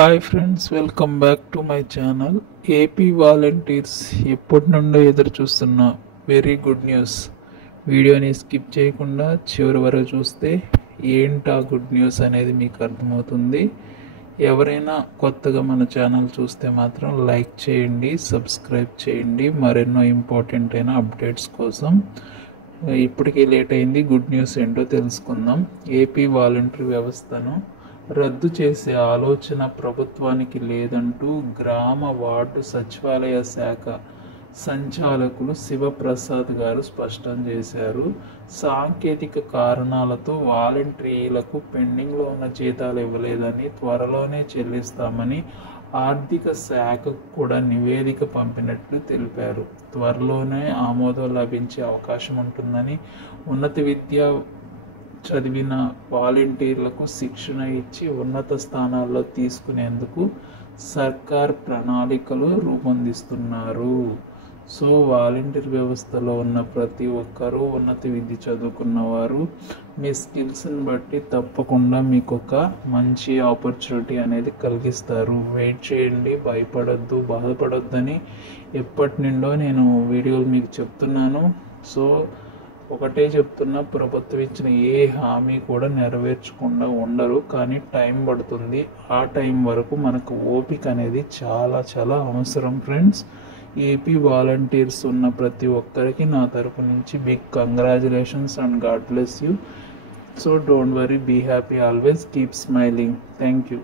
Hi friends, welcome back to my channel. AP volunteers ఎప్పటి నుండో ఎదురు చూస్తున్న వెరీ గుడ్ న్యూస్. వీడియోని స్కిప్ చేయకుండా చివరి వరకు చూస్తే ఏంటా గుడ్ న్యూస్ అనేది మీకు అర్థమవుతుంది. ఎవరైనా కొత్తగా మన ఛానల్ చూస్తే మాత్రం లైక్ చేయండి, సబ్స్క్రైబ్ చేయండి మరెన్నో ఇంపార్టెంట్ అయిన అప్డేట్స్ కోసం. ఇప్పటికీ లేట్ అయింది, గుడ్ న్యూస్ ఏంటో తెలుసుకుందాం. ఏపీ వాలంటీర్ వ్యవస్థను రద్దు చేసే ఆలోచన ప్రభుత్వానికి లేదంటూ గ్రామ వార్డు సచివాలయ శాఖ సంచాలకులు శివప్రసాద్ గారు స్పష్టం చేశారు. సాంకేతిక కారణాలతో వాలంటీర్లకు పెండింగ్లో ఉన్న జీతాలు ఇవ్వలేదని, త్వరలోనే చెల్లిస్తామని ఆర్థిక శాఖకు కూడా నివేదిక పంపినట్లు తెలిపారు. త్వరలోనే ఆమోదం లభించే అవకాశం ఉంటుందని, ఉన్నత విద్య చదివిన వాలంటీర్లకు శిక్షణ ఇచ్చి ఉన్నత స్థానాల్లో తీసుకునేందుకు సర్కార్ ప్రణాళికలు రూపొందిస్తున్నారు. సో వాలంటీర్ వ్యవస్థలో ఉన్న ప్రతి ఒక్కరూ ఉన్నత విద్య చదువుకున్నవారు మీ స్కిల్స్ని బట్టి తప్పకుండా మీకు ఒక మంచి ఆపర్చునిటీ అనేది కలిగిస్తారు. వెయిట్ చేయండి, భయపడొద్దు, బాధపడొద్దని ఎప్పటి నుండో నేను వీడియోలు మీకు చెప్తున్నాను. సో ఒకటే చెప్తున్నా, ప్రభుత్వం ఇచ్చిన ఏ హామీ కూడా నెరవేర్చకుండా ఉండరు, కానీ టైం పడుతుంది. ఆ టైం వరకు మనకు ఓపిక అనేది చాలా చాలా అవసరం ఫ్రెండ్స్. ఏపీ వాలంటీర్స్ ఉన్న ప్రతి ఒక్కరికి నా తరపు నుంచి big congratulations and god bless you. So don't worry, be happy always, keep smiling. Thank you.